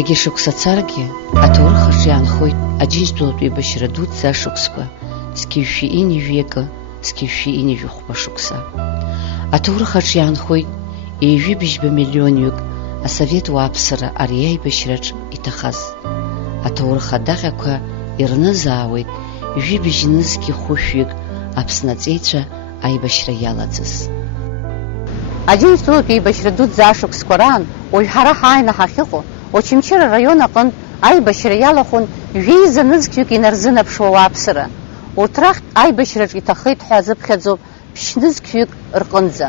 Егьи шықәсацаргьы, аҭоурых аҿы иаанхоит Аџьынџьтәылатә еибашьра дуӡӡа ашықәсқәа, зқьышәи инижә иакы, зқьышәи инижә хәба шықәса. Аҭоурых аҿы иаанхоит еижәыбжьба миллионҩык асовет уааԥсыра ари аибашьраҿ иҭахаз. Аҭоурых адаҟьақәа ирнызаауеит жәибжь-нызқьи хәышәҩык Аԥсны аҵеицәа аибашьра иалаӡыз. Аџьынџьтәылатә еибашьра дуӡӡа ашықәсқәа раан, уажә ҳара ҳааины ҳахьыҟоу, Очамчыра раион аҟынтә аибашьра иалахәын жәеиза-нызқьҩык инарзынаԥшуа ауааԥсыра. Урҭ рахьтә аибашьраҿ иҭахеит ҳәа азыԥхьаӡоуп ԥшь-нызқьҩык рҟынӡа.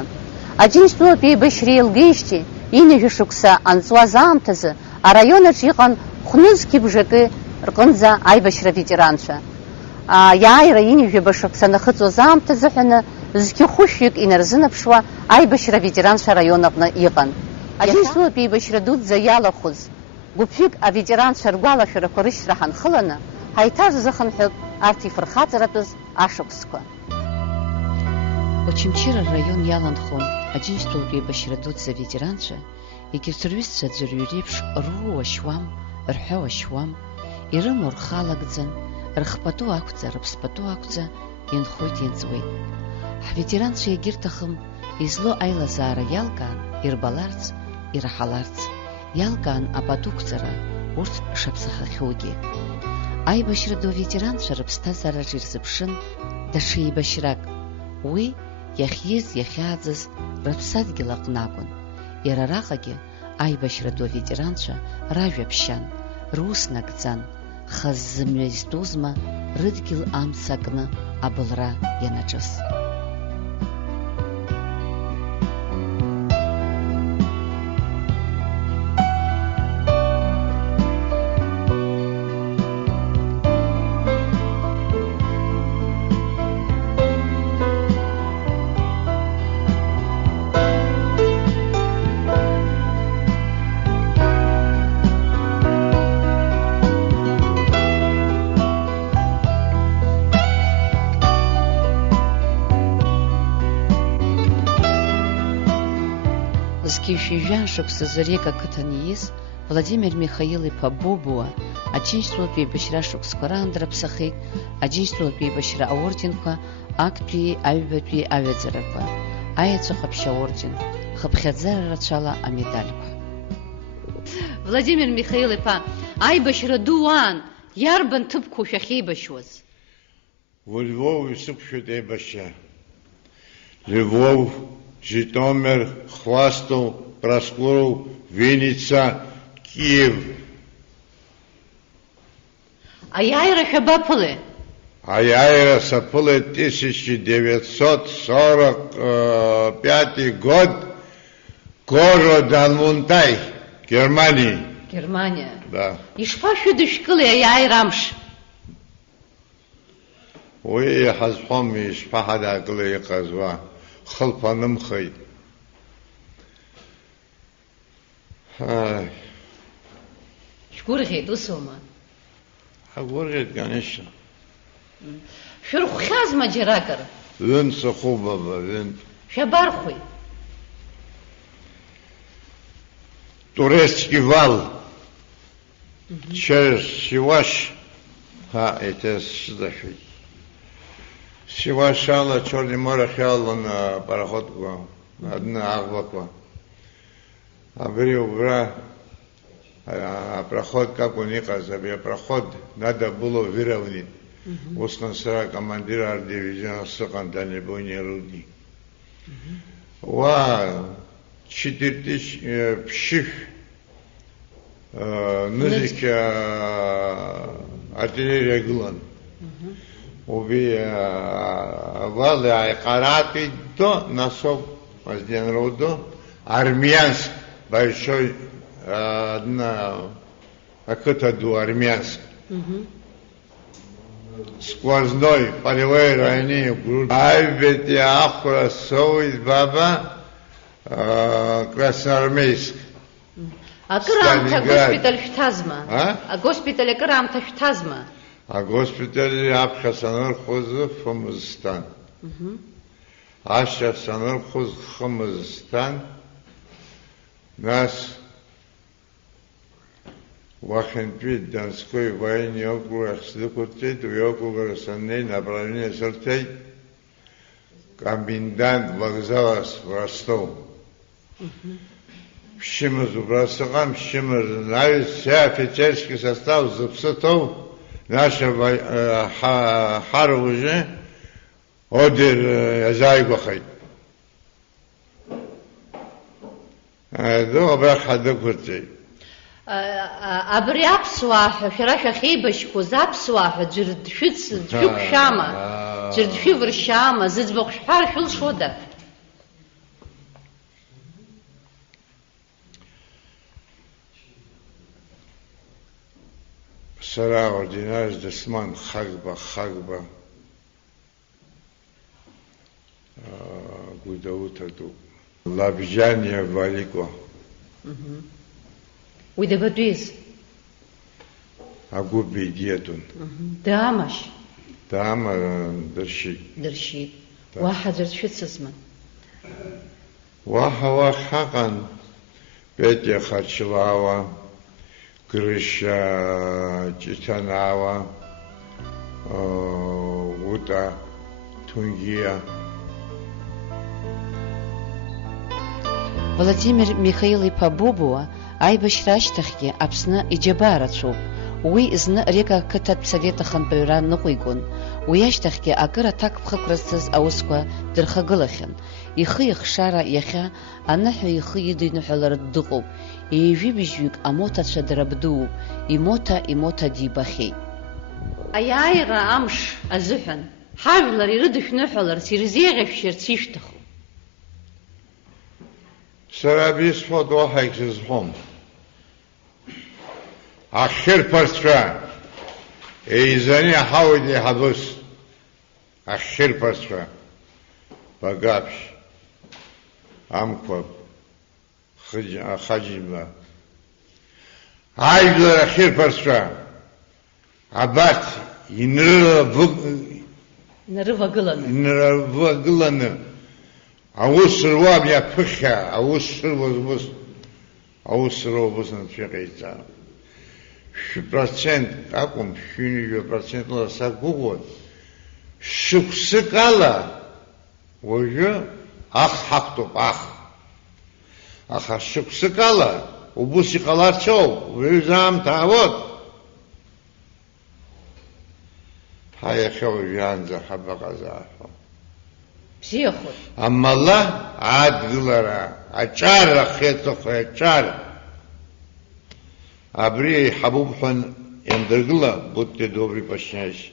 Аџьынџьтәылатә еибашьра еилгеижьҭеи инажә шықәса анҵуаз аамҭазы араион аҿы иҟан хә-нызқьи бжакы рҟынӡа аибашьра ветеранцәа. Иааира инажәаба шықәса нахыҵуаз аамҭа азыҳәаны зқьы хәышәҩык инарзынаԥшуа аибашьра ветеранцәа араион аҟны иҟан. Аџьынџьтәылатә еибашьра дуӡӡа иалахәыз гәыԥҩык аветеранцәа ргәалашәарақәа рышьҭра ҳанхыланы ҳаиҭазыхынҳәып арҭ ифырхаҵаратәыз ашықәсқәа. Очамчыра раион иаланхон Аџьынџьтәылатә еибашьра дуӡӡа ветеранцәа, егьырҭ рҩызцәа аӡәырҩы реиԥш руу ашьуам, рҳәау ашьуам, ирымоу рхалагӡан, рыхпату ақәӡа, рыԥспату ақәӡа инхоит ианҵуеит. Ҳветеранцәа егьырҭахым изло аилазаара иалгаан ирбаларц, ираҳаларц, иалгаан апатуқәҵара урҭ шаԥсахахьоугьы. Аибашьра ду аветеранцәа рыԥсҭазаараҿ ирзыԥшын даҽа еибашьрак, уи иахьиз иахьааӡаз рыԥсадгьыл аҟны акәын. Иара араҟагьы аибашьра ду аветеранцәа ражәа ԥшьан, рус нагӡан, хаз зымҩа изтәузма рыдгьыл амца акны абылра ианаҿыс. Зқьышәи-жәа шықәсазы Рек ақыҭан ииз Владимир Михаил-иԥа Бобуа Аџьынџьтәылатә еибашьра шықәсқәа раан дрыԥсахеит Аџьынџьтәылатә еибашьра аорденқәа, актәии аҩбатәии аҩаӡарақәа, аеҵәа ҟаԥшь аорден, хыԥхьаӡара рацәала амедальқәа. Владимир Михаил-иԥа, аибашьра ду уаан иарбан ҭыԥқәоу шәахьеибашьуаз? Львов исықәшәеит еибашьра. Львов, Житомир, Хвастов, Проскуров, Винница, Киев. Аиааира шәабаԥылеи? Аиааира саԥылеит 1945 год, город Алмунтай, Германия. Германия? Да. Ишԥашәыдышәкылеи аиааира амш? Уи ҳазҳәом ишԥаҳадаакылеи иҟаз уа. Хылԥанымхеит. Шәгәырӷьеит, усоума? Ҳагәырӷьеит, конечно. Шәырхәхьазма џьаракыр? Ҩынтә сыхәуп, баба, ҩынтә. Шәабархәи? Турецкий вал. Через Сиваш. Это сюда-швей. Сивашала, Черное море хяло на пароход, одна агваква. А бра, проход, как у них, проход надо было выровнять. Ускансара командира дивизиона Сокандани Буйни Руди. Ва 4000 пшив нызик артиллерия гулан. Уби валы айкараты до насоп возденроду армянск большой одна акытаду армянск. Сквозной полевой ранение в грудь. Айбети ахура соуит баба Красноармейск. А кырамта госпиталь шҭазма? А госпиталь кырамта шҭазма? А госпиталь Абхазаныр хозы Фомызстан. Ашхазаныр хоз Фомызстан. Нас Вахентви Донской военный округ Сдукутет, и округ Санней, направление Сартей, комендант вокзала в Ростов. Щемы Зубрасагам, щемы знают, вся офицерский состав Зубсатов, наша хар уже, одер Зайгохай. Добра Хадукутей. Абри аԥсуаа ҳәа шәара шәахьеибашьқәоз аԥсуаа ҳәа ӡәыр дшәықәшәама, ӡәыр дшәывыршьаама, зыӡбахә шәҳәар шәылшода? Сара ординарс десман хагба гудауҭатәуп. Лабжьания Валикәа. Уи дабатәиз? Агәы бедиатәын. Даамашь? Даама дыршьит. Дыршьит. Уаҳа ӡәыр дшәыцызма? Уаҳа ҳаҟан Петиа Харчлауа, Грышьа Ҷиҭанауа, Ута Тунгиа. Владимир Михаил-иԥа Бобуа аибашьра ашьҭахьгьы Аԥсны иџьабаарацәоуп. Уи зны Река ақыҭатә совет ахантәаҩра ныҟәигон. Уи ашьҭахьгьы акыр аҭак-ԥхықәра зҵаз аусқәа дырхагылахьан. Ихы ихшара иахьа аныҳәа ихы идиныҳәалартә дыҟоуп. Еижәибыжьҩык амоҭацәа драбдууп. Имоҭа дибахьеит. Аиааира амш азыҳәан ҳажәлар ирыдышәныҳәаларц, ирзеиӷьашәшьарц ишәҭаху? Сара бисфот уаҳа егьсызҳәом. Ахьырԥарцәа еизаны иаҳауеит еиҳабыс. Ахьырԥарцәа Багаԥшь, Амқәаб, Хаџьиба. Ажәлар ахьырԥарцәа абарҭ инрывагыланы аус руам иаԥыхьа, аус руаз аус руабызны шәыҟаиҵап. 1% акәым, 7%-ла сақәгәыӷуан. Шықәсык ала уажәы ах ҳақәтәуп, ах. Аха шықәсык ала убыс иҟаларц ауп, уаҩызаамҭа аауеит. Ҳа иахьа уажәаанӡа ҳабаҟазаап. Бзиахоит. Амала адгылара, аҿар ахьеиҵахо аҿар. Абри еиҳабуп ҳәан иандыргыла, будьте добры, подчиняйтесь.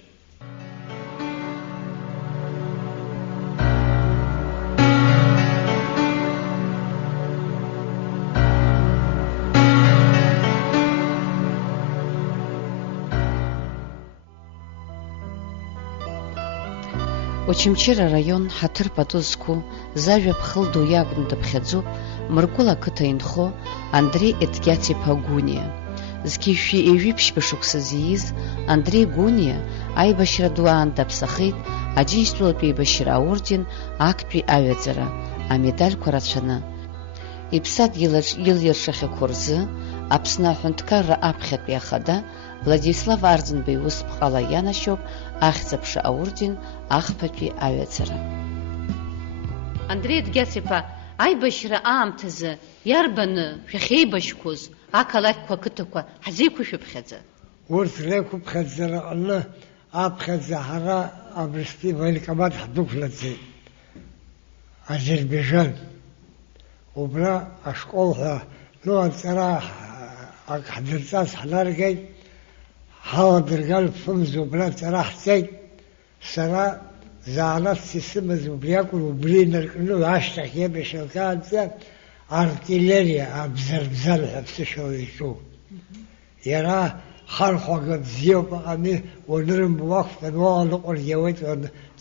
Очамчыра район ҳаҭыр пату зқәу зажәа ԥхылдоу иакәны дыԥхьаӡоуп Мыргәыла ақыҭа инхо Андреи Едгьац-иԥа Гәыниа. Зқьышәи еиҩыԥшьба шықәса зииз Андреи Гәыниа аибашьра ду аан даԥсахеит Аџьынџьтәылатә еибашьра аорден актәи аҩаӡара, амедальқәа рацәаны. Иԥсадгьылаҿ илиршахьақәо рзы Аԥсны аҳәынҭқарра аԥхьатәи ахада Владислав Арӡынба иусԥҟала ианашьоуп ахьӡ-аԥша аорден ахԥатәи аҩаӡара. Андреи Едгьац-иԥа, аибашьра аамҭазы иарбаны шәахьеибашьқәоз ақалақьқәа, ақыҭақәа ҳзеиқәышәыԥхьаӡа? Урҭ реиқәыԥхьаӡараҟны аԥхьаӡа ҳара абрыстәи военкомат ҳдәықәлаӡеит. Азербайџан. Убра ашкол ҳәа анҵара ҳдырҵас ҳнаргеит. ҳаладырган фымза убра аҵара ҳцеит. Сара заанатс исымаз убри акәын, убри инаркны ашьҭахь еибашьракаанӡа артиллериа абзарбзан ҳәа ԥсышьала иҿу. Иара хархәага бзиоуп, аҟами уанырымбо уақәтәан уаҟаныҟәаргьы ауеит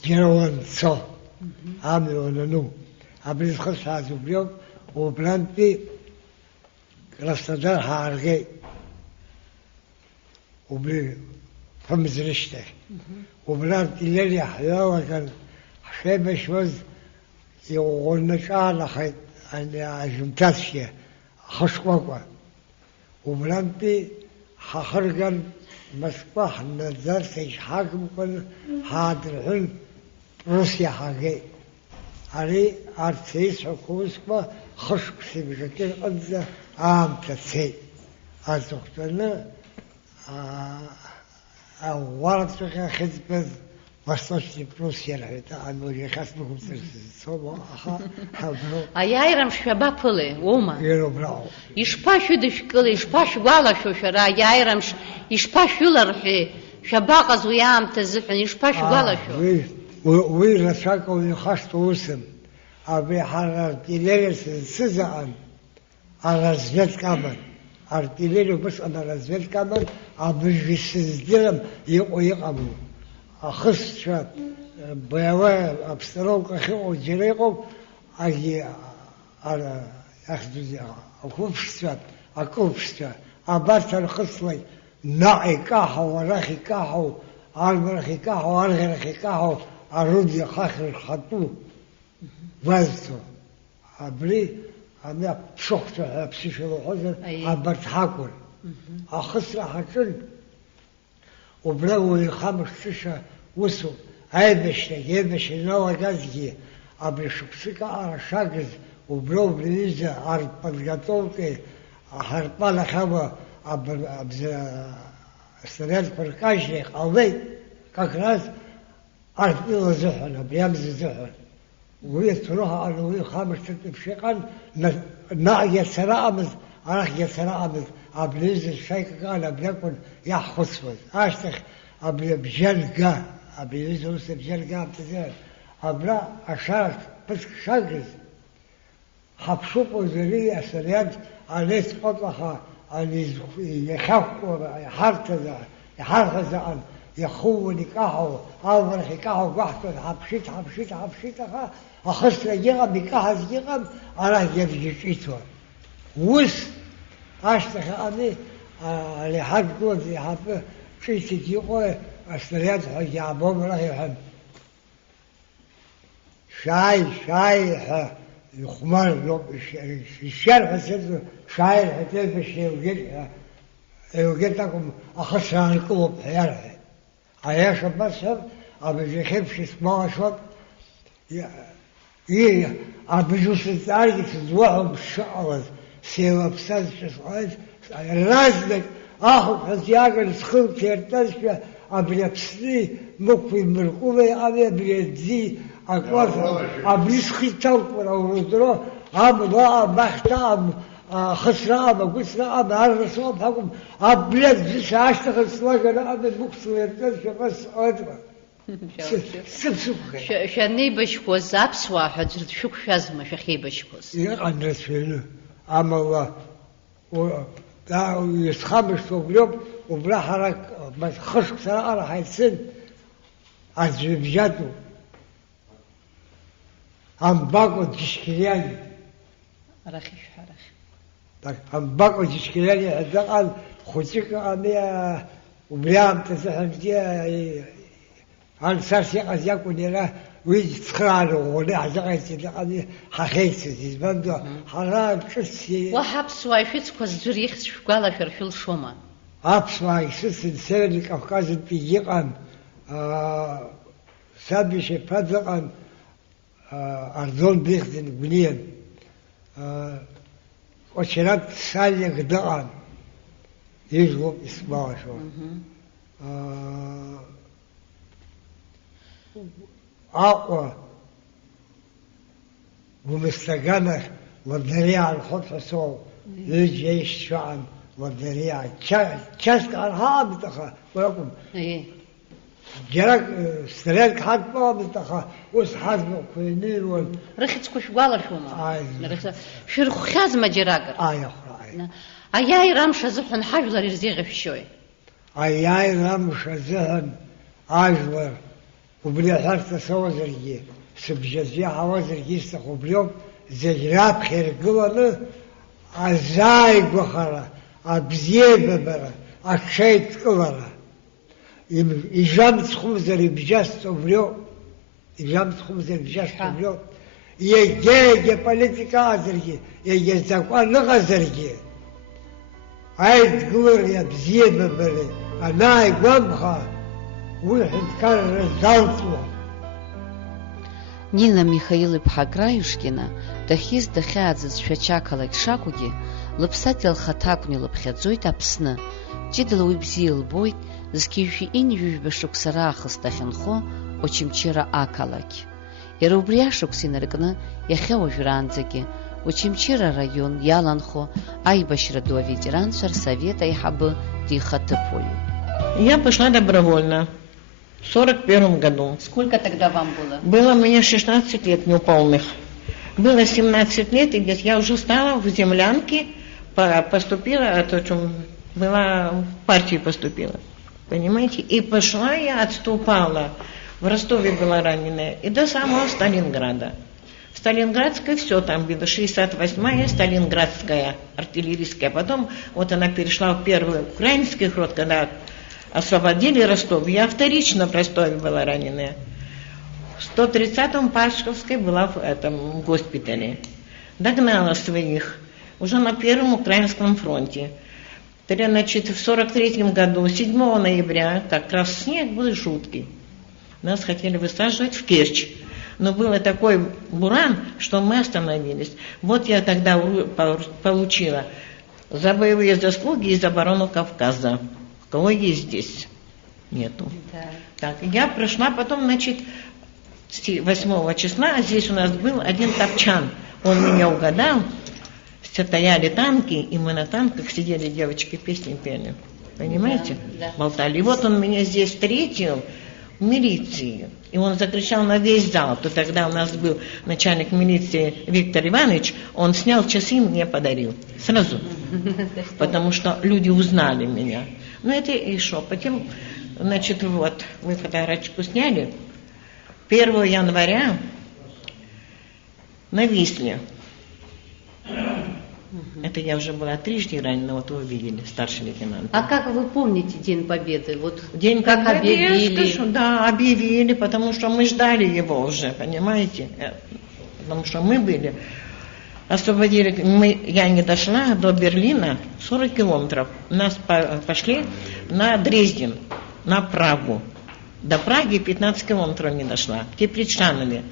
џьара уанцо, амҩа уанану. Абри зхысҳәааз убриоуп. Убрантәи Краснодар ҳааргеит. Убри фымз рышьҭахь. Убра артиллериа ҳҩалаган ҳшеибашьуаз иӷәӷәанаҿаанахеит ажәымҭацәгьа, ахышкәакәа. Убрантәи حخرجن مسقى حنزل سيش حاكم كل حاضر حل روسيا حاجي علي أرتيس حكومة خشك سبجتين أنزل عام تسي أزوجتنا ورد خدمة وصلت روسيا الحيطة عنو يخسمهم سرسوما حبلو Аиааирам шәабаԥылеи, уоума? يروبراو Ишԥашәыдышәкылеи, ишԥашәгәалашәоушәа, ара аиааирамш ишԥашәыларҳәеи, шәабаҟаз уи аамҭа азыҳәан ишԥашәгәалашәо? وي رشاك ويخشت وسم أبي حرارتيلي سزعن على رزفت كمان أرتيلي بس أنا رزفت كمان أبي جسديرم يقامو أخص شات بيوا أبستروك أخي وجريكم أجي على أخذ أكوبشت أكوبشت أبارت القصلي نعي كاحو ورخي كاحو عالمرخي كاحو عالغرخي كاحو أرودي خاخر الخطو وزتو أبري أنا بشوكتو بسيشلو حزر أبرت حاكل أخص حاكل وبلاوي خامس تشا وسو عيبش نوا جازجي أبري شوكسيكا على شاكز وبلاو بريزة على подготовки هربالا خابا أبزا سريات بركاشنيخ أولي как раз عرفنا زحنا بيامز زحنا وهي تروح على وهي خامس تبشقن ناقية سرامز عرق يسرامز أبليز الشيك قال أبليكن يا خصوص أشتخ أبلي بجلقة أبليز وس بجلقة بتزال أبلا أشارك بس شاكز حبشوب وزري أسريات عليس قطلها على يخاف يحرق عن يخو نكاحه أول نكاحه واحد حبشيت أخص يجيغم نكاح يجيغم على يفجيتوا وس أشتخ أني اللي حد قول حب شيء تجيقه أستريات حجابهم راح يحب شاي يخمر الشارع سيده شاي حتى بشي وقلت لكم أخص عن القوة بحيالها عياش بسهم أبي يخبش اسمه شوط أبي جوس التاريخ تزوعهم بالشعر سيوا بساد شصعيد لازمك آخذ حزياق السخل تيرتزش أبي يبسلي مكفي مرقوبة أبي يدزي أكواز أبي يسخي توقف أو ردرو أبي ضاع بختام خسران وقسران على الرسول بحكم أبلد جيش أشتغل سلاجنا أبي مكسر يرتزش بس أدرى شني بشكوز أبس واحد شوك شازمة شخي بشكوز يقعد فينه أما الله ويسخمش فوق وبلا حرك بس خشك سراء راح يسن عزبجاته هم باقو تشكيلاني رخيش هم باقو تشكيلاني حتى قال خوتك أمي وبلام تسحب دي عن سارسي قد يكون له ويجي تخرانه ولا حزقيت لقد حخيت زبندو حرام شسي وحبس وايفيت كوز زريخ شقالا فرفل شوما أبس وايفيت سيرني كوكاز بيجيقان سابيش فدقان أرضون بيخدن بنيان وشرات سالي قدقان يجلو اسمه شو أقوى ومستقامة والذريعة الخطة سو يجي الشعب والذريعة تشاسك عنها بتخا ولكم جرك استريك حد ما بتخا وسحزم كوينين رخت كوش قال شو ما شرخ خازمة جراجر يا أخي أياي رامش زحن حجر يرزيغ في شوي أياي رامش زحن حجر وبلي حرت سوا زرقي سبجزيا حوا زرقي استخو بليوم زجراب خير قوانا عزاي بخرا عبزيب برا عشيت قوانا إجامت خمزر بجاست بليوم إجامت خمزر بجاست بليوم يجي بوليتيكا زرقي يجي زقوان نغا زرقي عايز تقول يا بزيادة بري أنا يقومها ونتكرر الزلطة. Нина Михаил-иԥҳа Краиушкина дахьиз дахьааӡазшәа ачақалақь шакәгьы, лыԥсадгьыл хаҭа акәны илыԥхьаӡоит Аԥсны. Ҷыдала уи бзиа илбоит зқьи-жәшәи инижәыжәба шықәса раахыс дахьынхо Очамчыра ақалақь. Иара убри ашықәс инаркны иахьа уажәраанӡагьы Очамчыра араион иаланхо аибашьра ду аветеранцәа рсовет аиҳабы дихаҭыԥуаҩуп. Я пошла добровольно. В 1941 году. Сколько тогда вам было? Было мне 16 лет неполных. Было 17 лет, и я уже стала в землянке, поступила, была в партию поступила. Понимаете? И пошла я, отступала. В Ростове была раненая. И до самого Сталинграда. В Сталинградской все там было. 68-я Сталинградская артиллерийская. Потом вот она перешла в первый украинский род, когда освободили Ростов. Я вторично в Ростове была раненая. В 130-м Пашковской была в этом госпитале. Догнала своих уже на Первом Украинском фронте. Значит, в 43-м году, 7 ноября, как раз снег был жуткий. Нас хотели высаживать в Керчь. Но был такой буран, что мы остановились. Вот я тогда получила за боевые заслуги и за оборону Кавказа. Кого есть здесь? Нету. Да. Так, я прошла потом, значит, 8 числа, а здесь у нас был один топчан. Он меня угадал. Стояли танки, и мы на танках сидели, девочки, песни пели. Понимаете? Да, да. Болтали. И вот он меня здесь встретил в милиции. И он закричал на весь зал. То тогда у нас был начальник милиции Виктор Иванович. Он снял часы и мне подарил. Сразу. Потому что люди узнали меня. Ну это и шо. Потом, значит, вот, вы фотографию сняли. 1 января на Висле. Это я уже была трижды ранена, вот вы увидели, старший лейтенант. А как вы помните День Победы? Вот День как Победы, объявили? Я скажу, да, объявили, потому что мы ждали его уже, понимаете? Потому что мы были, освободили, я не дошла до Берлина, 40 километров. Нас пошли на Дрезден, на Прагу. До Праги 15 километров не дошла, в Тепличанове.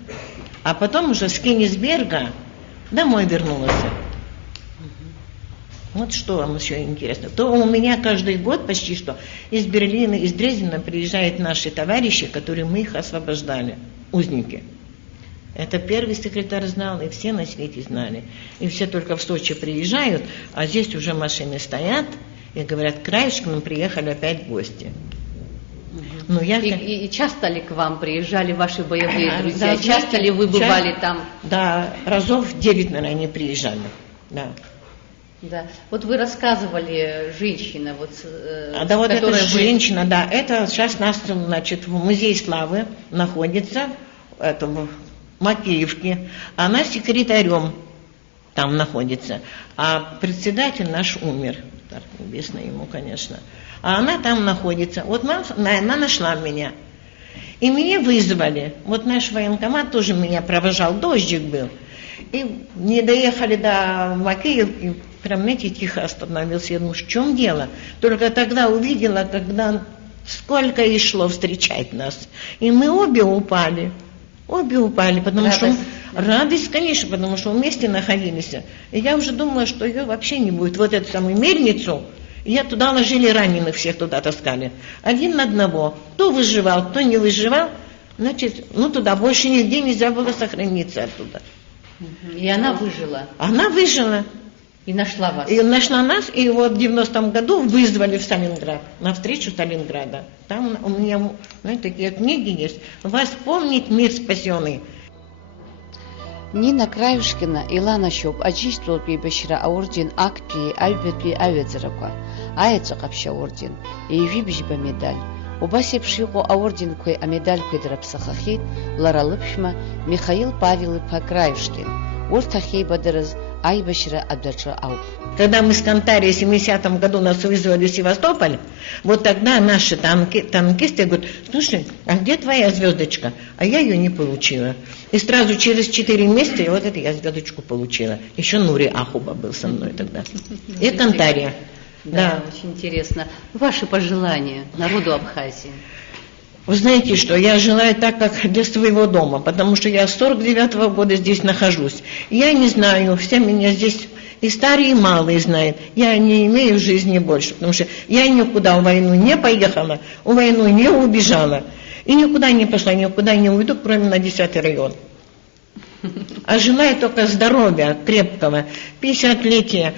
А потом уже с Кенигсберга домой вернулась. Вот что вам еще интересно. То у меня каждый год почти что из Берлина, из Дрездена приезжают наши товарищи, которые мы их освобождали, узники. Это первый секретарь знал, и все на свете знали. И все только в Сочи приезжают, а здесь уже машины стоят, и говорят, к Краешкиным приехали опять гости. Ну, и часто ли к вам приезжали ваши боевые друзья? Да, часто ли вы бывали там? Да, разов 9, наверное, они приезжали. Да. Да. Вот вы рассказывали, женщина, вот, да, вот эта женщина, да, это сейчас нас, значит, в Музее славы находится, это в Макеевке, она секретарем там находится, а председатель наш умер, так небесно ему, конечно, а она там находится. Вот она нашла меня, и меня вызвали, вот наш военкомат тоже меня провожал, дождик был. И не доехали до Макеевки, прям, знаете, тихо остановился. Я думаю, в чем дело? Только тогда увидела, когда сколько и шло встречать нас. И мы обе упали, потому что... Радость, конечно, потому что вместе находились. И я уже думала, что ее вообще не будет. Вот эту самую мельницу, я туда ложили раненых, всех туда таскали. Один на одного. Кто выживал, кто не выживал. Значит, туда больше нигде нельзя было сохраниться оттуда. И она выжила? Она выжила. И нашла вас? И нашла нас, и вот в 90-м году вызвали в Сталинград, на встречу Сталинграда. Там у меня, знаете, такие книги есть. «Вас помнит мир спасенный». Нина Краиушкина иланашьоуп аџьынџьтәылатәи еибашьра аорден актәи аҩбатәи аҩаӡарақәа, аеҵәаҟаԥшь аорден, еижәибжьба медаль. Убас еиԥш иҟоу аорденқәеи амедальқәеи драԥсахахьеит лара лыԥшәма Михаил Павел-иԥа Краиушкин. Урҭ ахьеибадырыз аибашьра адәаҿы ауп. Когда мы с Кантарией в 70-м году нас вызвали в Севастополь, вот тогда наши танкисты говорят, слушай, а где твоя звездочка? А я ее не получила. И сразу через 4 месяца вот эту я звездочку получила. Еще Нури Ахуба был со мной тогда. И Кантария. Да. Очень интересно. Ваши пожелания народу Абхазии? Вы знаете что, я желаю так, как для своего дома, потому что я с 49-го года здесь нахожусь. Я не знаю, все меня здесь и старые, и малые знают. Я не имею жизни больше, потому что я никуда в войну не поехала, в войну не убежала. И никуда не пошла, никуда не уйду, кроме на 10-й район. А желаю только здоровья крепкого. 50-летие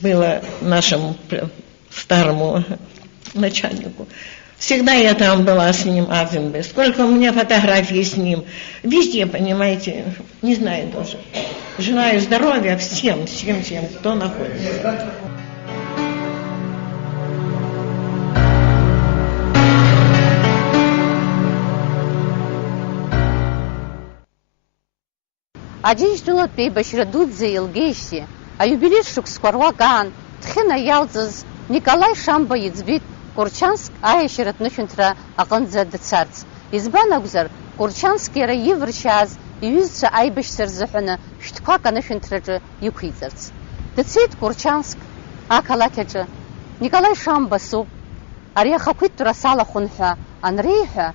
было нашему старому начальнику. Всегда я там была с ним, Азимбе. Сколько у меня фотографий с ним. Везде, понимаете, не знаю тоже. Желаю здоровья всем, кто находится. Аџьынџь тәылатә еибашьра дуӡӡа еилгеижьҭеи аиубилеи шықәсқәа руакаан Ҭхьына иалҵыз Николаи Шамба иӡбеит Курчанск аиашьаратә нышәынҭра аҟынӡа дцарц. Избан акәзар, Курчанск иара ивыршьааз иҩызцәа аибашьцәа рзыҳәаны шәҭқәак анышәынҭраҿы иқәиҵарц. Дцеит Курчанск ақалақь аҿы. Николаи Шамба соуп. Ари ахақәиҭтәра салахәын ҳәа анреиҳәа,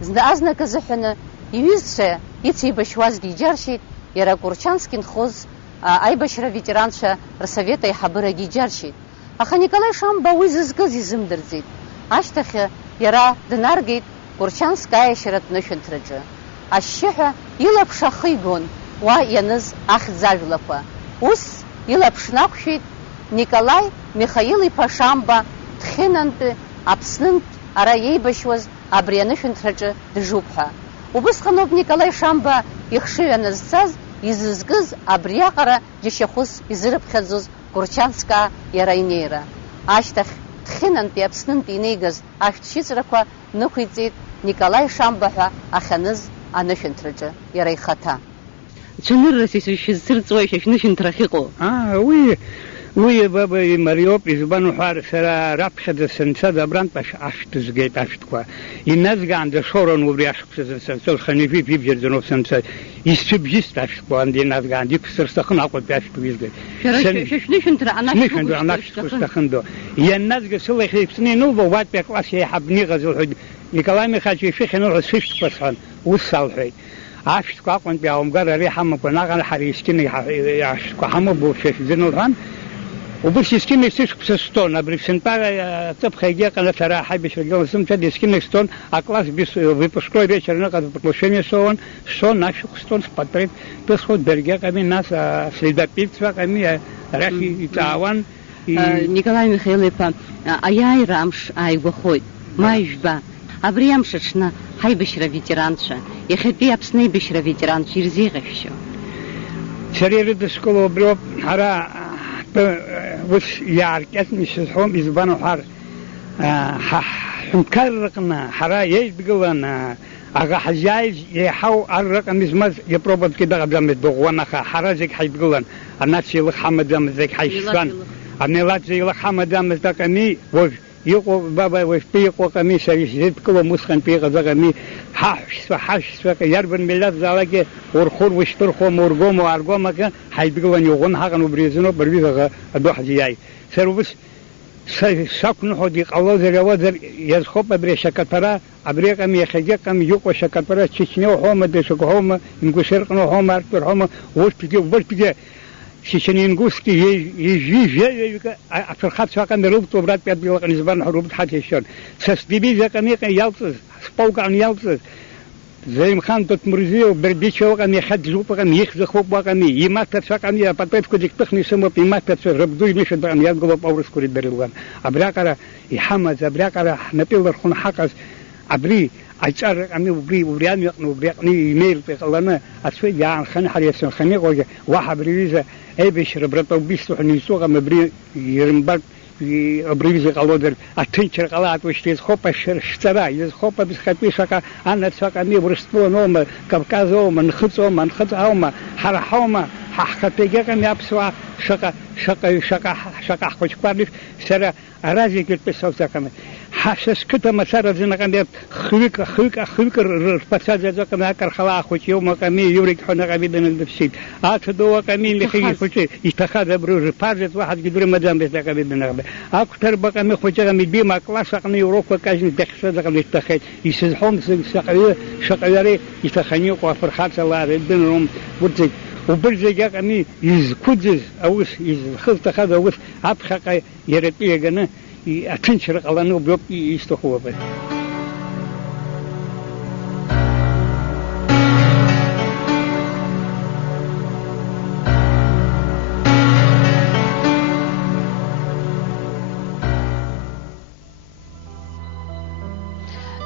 зны-азнык азыҳәаны иҩызцәа ицеибашьуазгьы иџьаршьеит, иара Курчанск инхоз аибашьра ветеранцәа рсовет аиҳабырагьы иџьаршьеит. Аха Николаи Шамба уи зызкыз изымдырӡеит. Ашьҭахь иара днаргеит Курчанск аиашьаратә нышәынҭраҿы. Ашьшьыҳәа илаԥш ахигон уа ианыз ахьӡажәлақәа. Ус илаԥш нақәшәеит Николаи Михаил-иԥа Шамба Ҭхьынантәи Аԥснынтә ара иеибашьуаз абри анышәынҭраҿы джуп ҳәа. Убысҟан ауп Николаи Шамба ихшыҩ аназцаз изызкыз абриаҟара џьашьахәыс изырыԥхьаӡоз Курчанскаа иара инеира. Ашьҭахь Ҭхьынантәи Аԥснынтәи инеигаз ашәҭшьыҵәрақәа нықәиҵеит Николаи Шамба ҳәа ахьаныз анышәынҭраҿы иара ихаҭа. Ҽаныррас ишәызцырҵуа шәышәнышәынҭра ахьыҟоу? Уи баба имариоуп, избан уҳәар, сара раԥхьаӡа санцаз абрантә ашәҭ згеит, ашәҭқәа. Иназгаанӡа шоран убри ашықәсазы санцаз, ханифип ибжьаӡаноуп санцаз. Исцәыбжьыст ашәҭқәа анда иназгаанӡа, иқәсыр сҭахын аҟәатәи ашәҭқәа изгеит. Шәышәнышәынҭра анашәҭқәа сҭахындо. Ианназга сылахь иԥсны инылба, убатәи акласс еиҳабны иҟаз лҳәоит. Николаи Михайлович ишәыхьанылҳәа сышәҭқәа сҳәан, ус салҳәеит. Ашәҭқәа аҟнытәи аумгар ари ҳамақәа наҟара ҳара ескьына ашәҭқәа ҳамоуп шәахьӡаны лҳәан. Убыс ескьына сышықәса стон, абри сынтәа ҵыԥха егьыҟаны сара ҳаибашьра сымцәад ескьына стон, акласс выпускной вечер ныҟаз приглашение соуан, стон, ашәҟә стон, спатрет, ԥысхоит дыргьыҟами, нас следопитцәаҟами, арахь иҵаауан. Николаи Михаил-иԥа, аиааира амш ааигәахоит, ма ижәба. Абри амш аҽны ҳаибашьра ветеранцәа, иахьатәи Аԥсны аибашьра ветеранцәа ирзеиӷьашьо. Сара ирыдыскыло убриоуп, ҳара ус иааркьаҭны сызҳәом, избан уҳәар, ҳҳәынҭқар рыҟны ҳара еидгылан аӷа ҳазиааиз еиҳау ар рыҟны измаз ипробатгьы дыҟаӡамызт дыӷәӷәан, аха ҳара зегь ҳаидгылан, анациа илых ҳамаӡамызт, зегь ҳаишьцәан, амилаҭ илых ҳамаӡамызт аҟами, уажә иҟоу баба уажәтәи иҟоу аҟами, сара исзеидкылом усҟантәи иҟаз аҟами, ҳаҳәшьцәа иарбан милаҭ залагьы урхәыр, ушьҭырхуама, ургома, уааргома, ҳаидгылан иӷәӷәан ҳаҟан, убри азыноуп рҩызаҟа адәы ҳзиааит. Сара убыс сақәныҳәоит иҟалозар иауазар иазхоуп абри ашьакаҭәара, абри аҟами иахьагьы аҟами иҟоу ашьакаҭәара Чечниа уҳәома, даҽакы уҳәома, Ингушерҟны уҳәома, артәи уҳәома, убырҭгьы Чеченингусски ежьыжьыҩ афырхацәа аҟны рылҵуа абратәи адгьыл аҟны избан ҳәа ҳаҭишьон. Сас дивизиа аҟны иалҵыз, сполк аҟны иалҵыз, Заимхан Тотмурзиев, Бердичев аҟны иахьаӡуп аҟны, ихьӡахоуп аҟны, имаҭацәа аҟны апатреҭқәа зегь ҭыхны исымоуп, имаҭацәа рыбду инышәынтә аҟны иадгылоуп аурыс коридорилан. Абриаҟара иҳамаз, абриаҟара ҳнапы илархәны ҳаҟаз, абри аҿар аҟны убри амҩаҟны, убри аҟны инеиртә иҟаланы ацәа иаанханы ҳара иацәынханы иҟоугьы, уаҳа абри аҩыза аибашьра братоубийство ҳәа изҵоҟам абри ирымбартә абри аҩыза иҟалозар аҭынчра ҟалаат уажәшьҭа иазхоуп ашәҵара, иазхоуп абызхатәи шаҟа анацәа аҟны урыстәылан аума, Кавказ аума, Нхыҵ аума, Нхыҵ аума, ҳара ҳаума, ҳахаҭагьы аҟами аԥсуаа шаҟа ҳхәыҷқәа рышә, сара ара зегь иртәы сауӡаками. حاسس كده مسار زين قميت خويك رفساد زقنا كرخلا خوش يوم قمي يوريك حنا قبيدنا الدفسيد دو قمي اللي خي خوش يتخذ بروج بارجت واحد قدر مدام بيت قبيدنا اكثر بقمي خوش قمي بما كلاس قمي يوروك كاجن دخسه قمي يتخذ يسحون شقيري يتخنيو وفرخات الله الدنهم ورزق وبرزق قمي يزكوز اوس يخذ تخذ اوس ابخق يرتي جنا أتنشر على نو بيوب يستخوه به.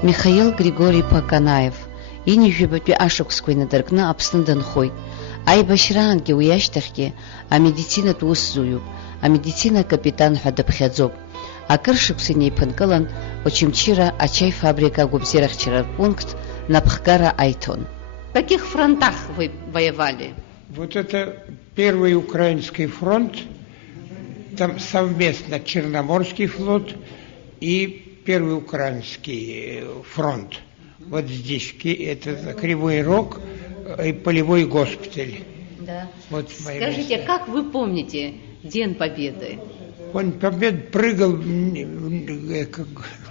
Михаил Григорий Паканаев инижәбатәи ашықәсқәа инадыркны Аԥсны данхоит. Аибашьраангьы уи ашьҭахьгьы амедицинатә усзуҩуп, амедицина капитан ҳәа дыԥхьаӡоуп. Акыр шықәса инеиԥынкылан Очамчыра ачаи-фабрика агәабзиарахьчара пункт напхгара аиҭон. В каких фронтах вы воевали? Вот это первый украинский фронт, там совместно Черноморский флот и первый украинский фронт. Вот здесь это Кривой Рог и полевой госпиталь. Да. Вот скажите, как вы помните День Победы? Он Побед прыгал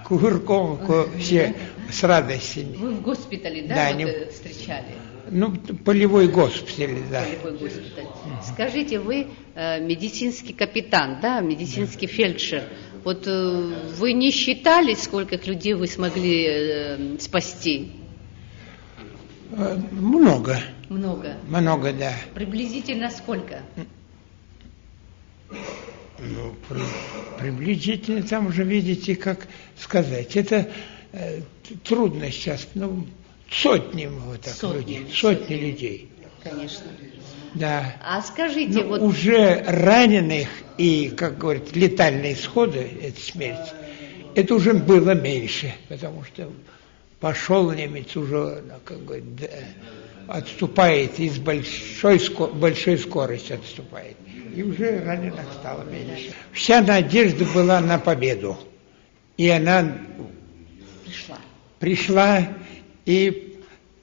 кувырком все с радостью. Вы в госпитале, да, да, вот, встречали? Ну, полевой госпиталь, да. Полевой госпиталь. Скажите, вы медицинский капитан, да, медицинский фельдшер. Вот вы не считали, сколько людей вы смогли спасти? Много. Много? Много, да. Приблизительно сколько? Ну, приблизительно, там уже видите, как сказать. Это трудно сейчас, ну, сотни вот так людей. Сотни людей. Конечно. Да. А скажите, вот... Уже раненых и, как говорят, летальные исходы, это смерть, это уже было меньше, потому что пошел немец уже, как говорят, отступает и с большой скоростью отступает. И уже раненых стало меньше. Вся надежда была на победу. И она пришла, и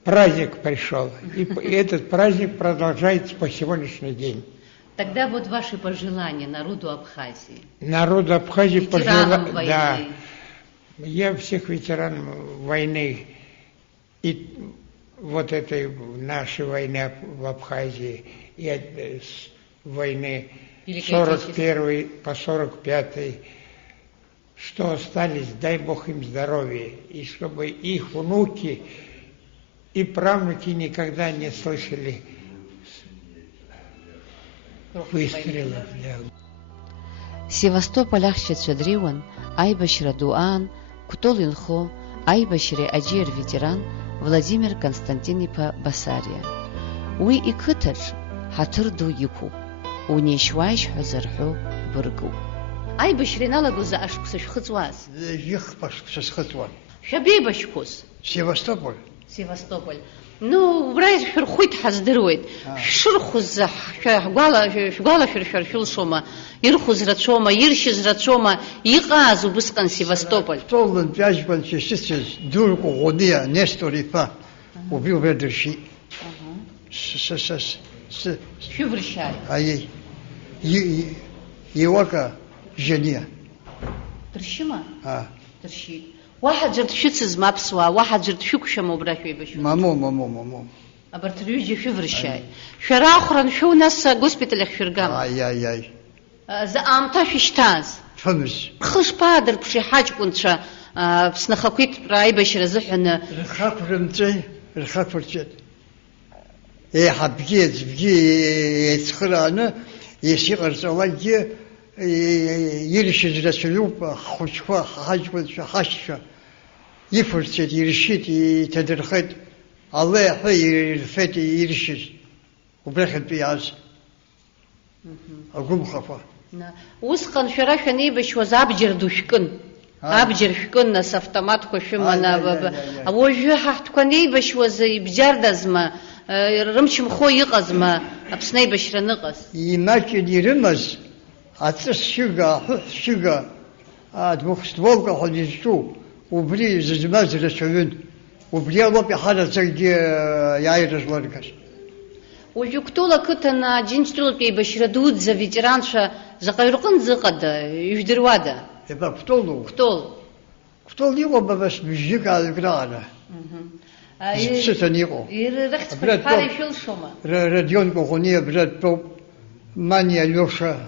праздник пришел. И этот праздник продолжается по сегодняшний день. Тогда вот ваши пожелания народу Абхазии. Народу Абхазии ветеранам войны. Да. Я всех ветеранов войны и вот этой нашей войны в Абхазии, и войны 41 по 45, что остались, дай Бог им здоровья, и чтобы их внуки и правнуки никогда не слышали выстрелов. Севастополь ахьшьцәа дреиуан аибашьра ду аан Кәтол инхо аибашьреи аџьиар ветеран Владимир Константин-иԥа Басариа. Уи иқыҭаҿ ҳаҭыр ду иқәуп, унеишь-уааишь ҳәа зарҳәо быргуп. Аибашьра иналагоз ашықәса шәхыҵуаз? Ихԥа шықәса схыҵуан. Шәабеибашьқәоз? Севастополь. Севастополь. Ну, убра шәырхәит ҳаздыруеит. Шәшырхәыз шәгәалашәыршәар шәылшома, ирхәыз рацәоума, иршьыз рацәоума, иҟааз убысҟан Севастополь. Кәтолынтәи аџьбанцәа ишыцыз дуаҩ Ӷәыдиа Нестор-иԥа убри дыршьит. Шәывыршьааит. Аиеи. Иуака Жениа. Дыршьыма? Дыршьит. Уаҳа ӡәыр дшәыцызма аԥсуаа, уаҳа ӡәыр дшәықәшәама убра шәеибашьуа? Мамо. Абарҭ рҩыџьа шәывыршьааит. Шәара ахәран шәоу нас госпиталь ахь шәыргама? Аи. Аамҭа шәышьҭааз? Фымыз. Рхы шԥаадырԥши ҳаҷкәынцәа снахақәиҭтәра аибашьра азыҳәан? Рхақәырҵеит. Еиҳа бзиа еицхырааны исыҟарҵалакгьы иршьыз рацәаҩуп ҳхәыҷқәа, ҳаҷкәынцәа, ҳашьцәа. Иқәырҵеит, иршьит, иҭадырхеит. Алеҳәа ирфеит иршьыз. Убрахьынтәи иааз. Агәымхақәа. Усҟан шәара шәанеибашьуаз абџьар ду шәкын. Абџьар шәкын, нас автоматқәа шәыманы. Уажәы ҳаҳҭқәа неибашьуаз ибџьардазма, рымчымхо иҟазма, Аԥсны аибашьра аныҟаз? Имаҷын ирымаз аҵыс шьыга, аҳәыҳә шьыга, стволка ходишь, убри зазимаз ресовин, убри лопи хара цагди яйраж ларгаш. Уажәы Кәтол ақыҭан Аџьынџьтәылатә еибашьра дуӡӡа ветеранцәа заҟа ирҟын зыҟада, ижәдыруада? Еба Кәтолу. Кәтол. Кәтол иҟоуп бас бжьык аҩкраара. Сыҭан иҟоу. Ирыхьӡқәа ҳара ишәылшома? Радион Коӷониа братәоуп, Мани Алиоша,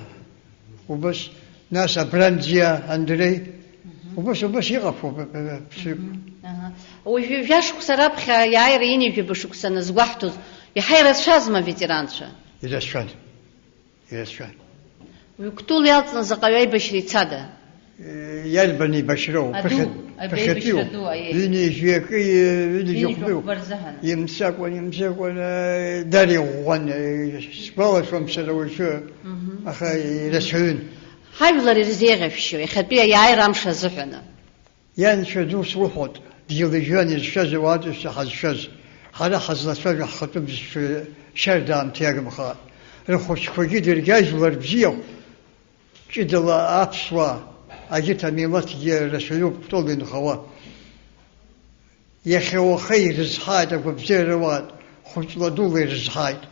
убас нас Абранӡиа Андреи, убас иҟақәоуп ԥсык. Уажәы жәашықәса раԥхьа иааира инижәаба шықәса назгәаҳҭоз, иаҳа ирацәазма аветеранцәа? Ирацәан. Кәтол иалҵны заҟаҩы аибашьра ицада? Иарбан еибашьроу? Ԥахьатәиу. Ҩынҩажәи ҩынҩажәихәҩу. Имцакәан, дариӷәӷәан, сгәалашәом сара уажәы, аха ирацәаҩын. Ҳажәлар ирзеиӷьашәшьо, иахьатәи аиааира амш азыҳәаны. Ианшәа ду сухәот, дгьыли-жәҩани зшәаз ауаатәыҩса ҳазшәаз, ҳара ҳазлацәажәо ҳхатәы бызшәа шьарда аамҭа иагымхаат. Рхәыҷқәагьы дыргьежьлар бзиахә, ҷыдала аԥсуаа, агьырҭ амилаҭгьы рацәаҩуп Кәтол инхауа. Иахьа уаха ирызҳааит агәабзиара руаат, хәыҷла дула ирызҳааит.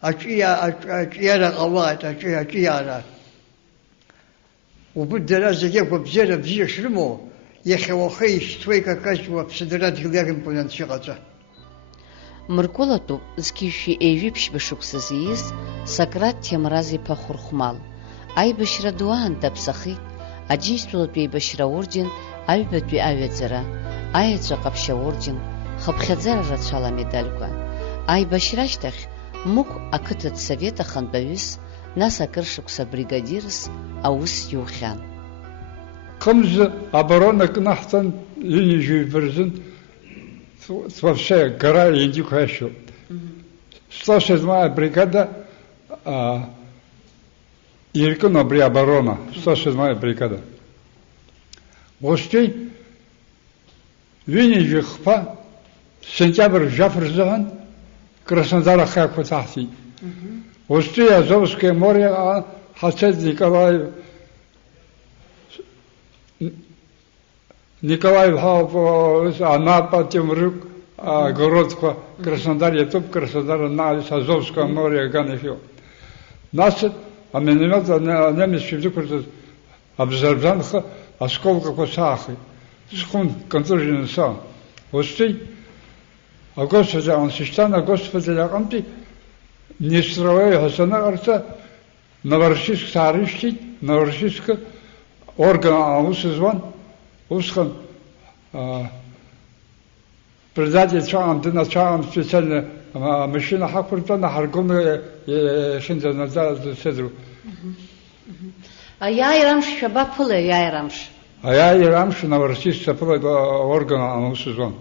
Аҿиара ҟалааит, аҿиара. Убыддара зегьы агәабзиара бзиа шрымоу, иахьа уаха ишьҭуа икакажьуа аԥсадара адгьыл иагымкәан анцәа иҟаҵа. Мыркәылатәуп зқьышәи еиҩыԥшьба шықәса зииз Сократ Ҭемраз-иԥа Хәырхәмал. Аибашьра ду аан даԥсахит Аџьынџьтәылатә еибашьра аорден, аҩбатәи аҩаӡара, аеҵәа ҟаԥшь аорден, хыԥхьаӡара рацәала амедалькәа. Аибашьра ашьҭахь Мықә ақыҭатә совет ахантәаҩыс, нас акыр шықәса бригадирс аус иухьан. Хымз оборона кнаҳҵан, ҩынҩажәи рзын вообще гора индиквешо. 107-я бригада иркына при оборона, 107-я бригада. Гости ҩынҩажәи хԥа сентиабр жафрзыган Краснодара хакәатахти. Гости Азовское море хацет Николаев, Анапа, Темрюк, Городка, Краснодар, Ятуб, Краснодар, анализ Азовского моря, Ганефил. Нас, миномет, немец шевдукурт, Абзарбзанха, осколка косахи, скун, контужен сам. Гости, а Господи, он сиштан, а Господи, Амти, не строя Хасана Арца, Новороссийск, Сарышки, Новороссийск, орган Аусзван, Усхан предатель чаан, ты на чаан специально машина хакурта на харгуме шинза назад седру. А иааирамш шәаба ԥыла иааирамш? Аиааирамш Новороссийск саԥылеит орган Аусзван.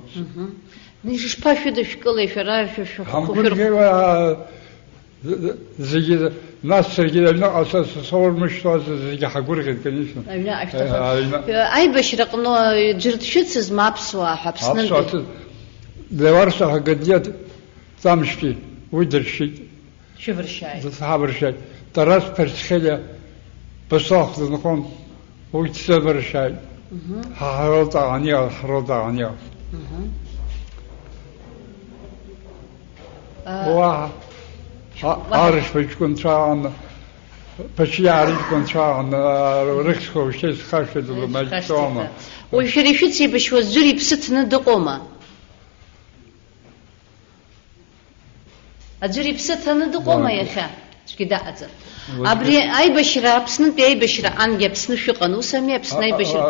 Ишԥашәыдышәкылеи шәара Ҳамгәырӷьеиуа зегьы нас саргьы аҩныҟа саурмышьҭуаз зегьы ҳагәырӷьеит, конечно. Аибашьраҟны џьара дшәыцызма аԥсуаа ҳәа Аԥснынтәи? Леуарса ҳагадиат ҵамшьтәи уи дыршьит. Шәывыршьааит. Тарас Перцхелиа бысахә дынхон, уи дсывыршьааит. ҳрылҵаҟаниа. Уа Арышба ҷкәынцәаан, Ԥачлиаа рыҷкәынцәаан, рыхьӡқәа ушьҭа изхашәҭыла маҷӡома. Уажә шәара ишәыцеибашьуаз ӡәыр иԥсы ҭны дыҟоума? Аӡәыр иԥсы ҭаны дыҟоума иахьа? Аӡәгьы даҟаӡам. Абри аибашьра, Аԥснынтәи аибашьра ангьы Аԥсны шәыҟан, ус ами Аԥсны аибашьра?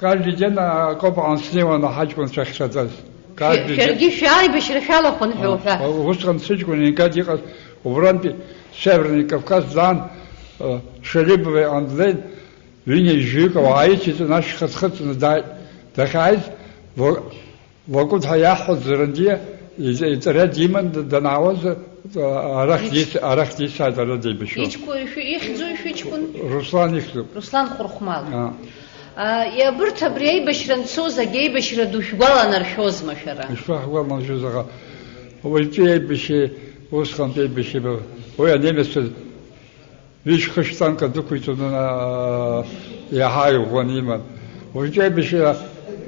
Каждый день копаан сниманы ҳаҷкәынцәа ахьцаӡаз. Шәаргьы шәааибашьра шәалахәын ҳәа уҳәа. Усҟан сыҷкәын игат иҟаз убрантәи Северный Кавказ даан Шалибове Андлен ҩынҩажәиҩык ауаа ицәиҵан ашьха ӡхыҵны дааит. Дахьааиз вакәыҭ ҳаиаҳҳәоз Зырандиа иҵара диман данаауаз арахь дисааит ара деибашьуа. Ихьӡои шәыҷкәын? Руслан ихьӡуп. Руслан Хәырхәмал. Иабырҭ абри аибашьра анцоз агьи аибашьра ду шәгәаланаршәозма шәара? Ишԥаҳгәаланаршәоз аха уаҩтәи аибашьреи усҟантәи аибашьреи уи анемеццәа вещь хаштанка докуйту на яхаю вонима. Уже беше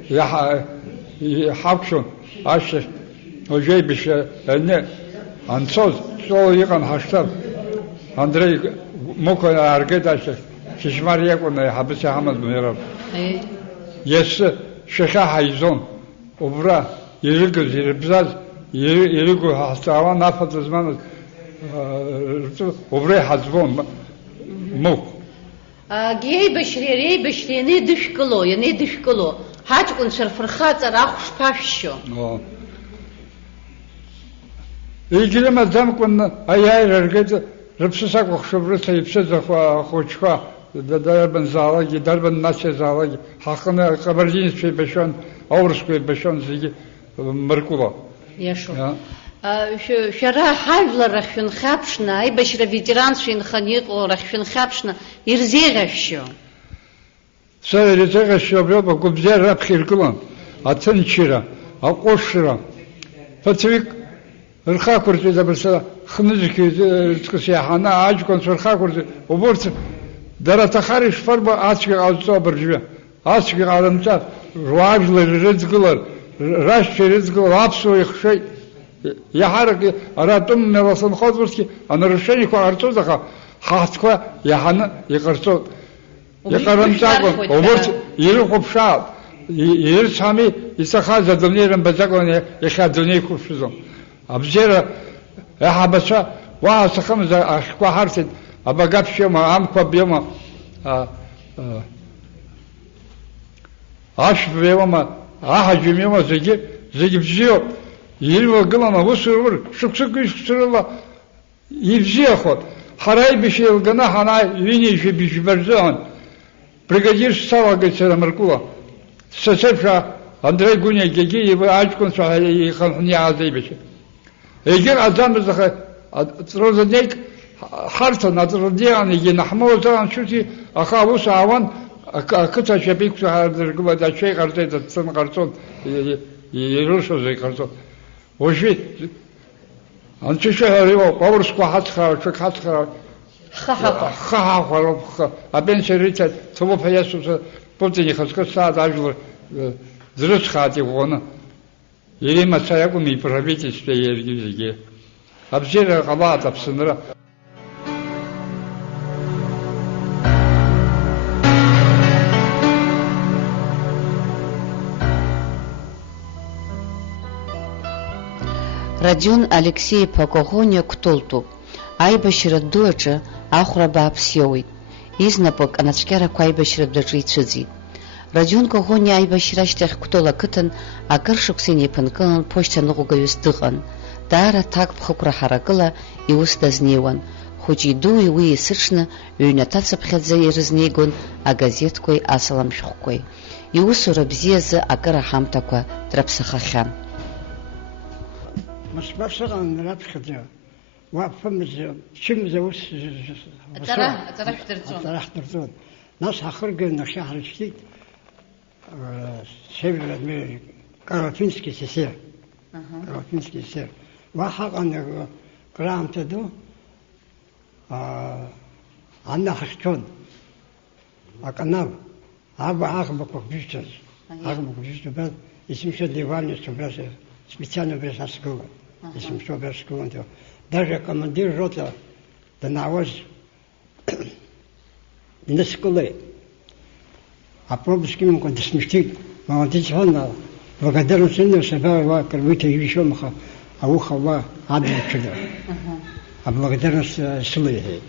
яха хавшон аше уже беше не анцоз что иган хаштан Андрей мокоя аргедаше шишмария кона хабса хамад мера. Yes шеха хайзон обра еригез ербзаз еригу хастава нафатзман обре хазвон мок гей бешри не дышкало хаҷкун шарфырхаҵара ахәш ԥашәшьо егьырым аӡамкәан аиааира ргеит рыԥсы сакәыхшоуп рыцҳа иԥсыз ахәыҷқәа дарбанзаалакгьы дарбаннацәазаалакгьы ҳаҟны акабардинецәа еибашьуан аурысқәа еибашьуан зегьы мыркәыла иашоуп шәара ҳажәлар рахь шәынхьаԥшны аибашьра ветеранцәа инханы иҟоу рахь шәынхьаԥшны ирзеиӷьашьо сара ирзеиӷьашьо абриоуп агәабзиара раԥхьа иргылан аҭынчра аҟәышра ԥыҭҩык рхақәырҵеит абырсала хнызқьҵкыс иаҳаны аҷкәынцәа рхақәырҵеит убарҭ дара аҭахар ишфарба ацәгьа ҟазҵо абыржәы ацәгьа ҟарымҵа руаажәлар ирыdzгылар рашьцәа ирыdzгылар аԥсуа ихшеит иаҳарак ара атәым миласынхоз урҭгьы анарушениақәа ҟарҵоз аха ҳаҳҭқәа иаҳаны иҟарҵоит иҟарымҵакәан убарҭ ирыхәаԥшаап ирыцҳами исахаз адунеи рымбаӡакәан иахьа адунеи иқәыԥшызом абзиара аҳабацәа уаҳа сҭахымыз ахьқәа ҳарҭеит абагаԥшь иоума амқәаб иоума ашәба иоума аҳаџьым иоума зегьы бзиоуп ирылагылан аусура шықәсык рыла ибзиахот ҳара аибашьра еилганы ҳанааи ҩынҩажәа быжьба рзыҳәан бригадирс салагеит сара мыркәыла сасыԥшәа Андрей Гуниагьгьы аҷкәынцәа ихынҳәны иааз аибашьра егьыр аӡамыз аха ҵрызаднеик ҳарҭан аҵрыдиан егьи наҳмоуазаан шәырҭи аха аус аауан ақыҭа ашьапеиқәҵа ҳардыргылеит ачеи ҟарҵеит ацын ҟарҵон ирылшоз иҟарҵон уажәы анцәышәаҳәара иоуп аурысқәа ҳацхраауа ҽак ҳацхраауа хы ҳахәароуп апенсиа риҭеит ҭоуп ҳәа иасуса Путин ихаҵкы сааит ажәлар дрыцхааит иӷәӷәаны иримаца иакәым иправительство иаргьы зегьы абзиара ҟалааит аԥсынра Родион Алексеи-иԥа Коӷониа Кәтолтәуп. Аибашьра ду аҿы ахәра бааԥс иоуит. Изнапык анацәкьарақәа аибашьратә аҿы ицәыӡит. Родион Коӷониа аибашьра ашьҭахь Кәтол ақыҭан акыр шықәса инеиԥынкылан ԥошьҭаныҟәгаҩыс дыҟан. Даара аҭак ԥхықәра ҳаракыла иус дазнеиуан. Хәыҷи дуи уи есыҽны ҩнаҭа цыԥхьаӡа ирызнеигон агазеҭқәеи асалам шәҟәқәеи. Иусура бзиазы акыр аҳамҭақәа драԥсахахьан. Москва сыҟан раԥхьаӡа уаԥымыз чымз аус аҵара ҳдырҵон нас ҳахырган нахьхьа ҳрышьҭит Северная Америка Карапинский СССР уа ҳаҟан краамҭа ду ана ҳахьцон аканал аӷбақәа бжьҭаз бан есымшо диванницу убрас специально убрас асгылан есымшо убрас сгылан даже командир рота данаауаз днаскылеит апробуски имкәа дысмышьҭит мамадицҳәана благодарность сабаа уа кырбыҭа ижәишьомаха ауха уа адырҽыда аблагодарность сылеиҳәеит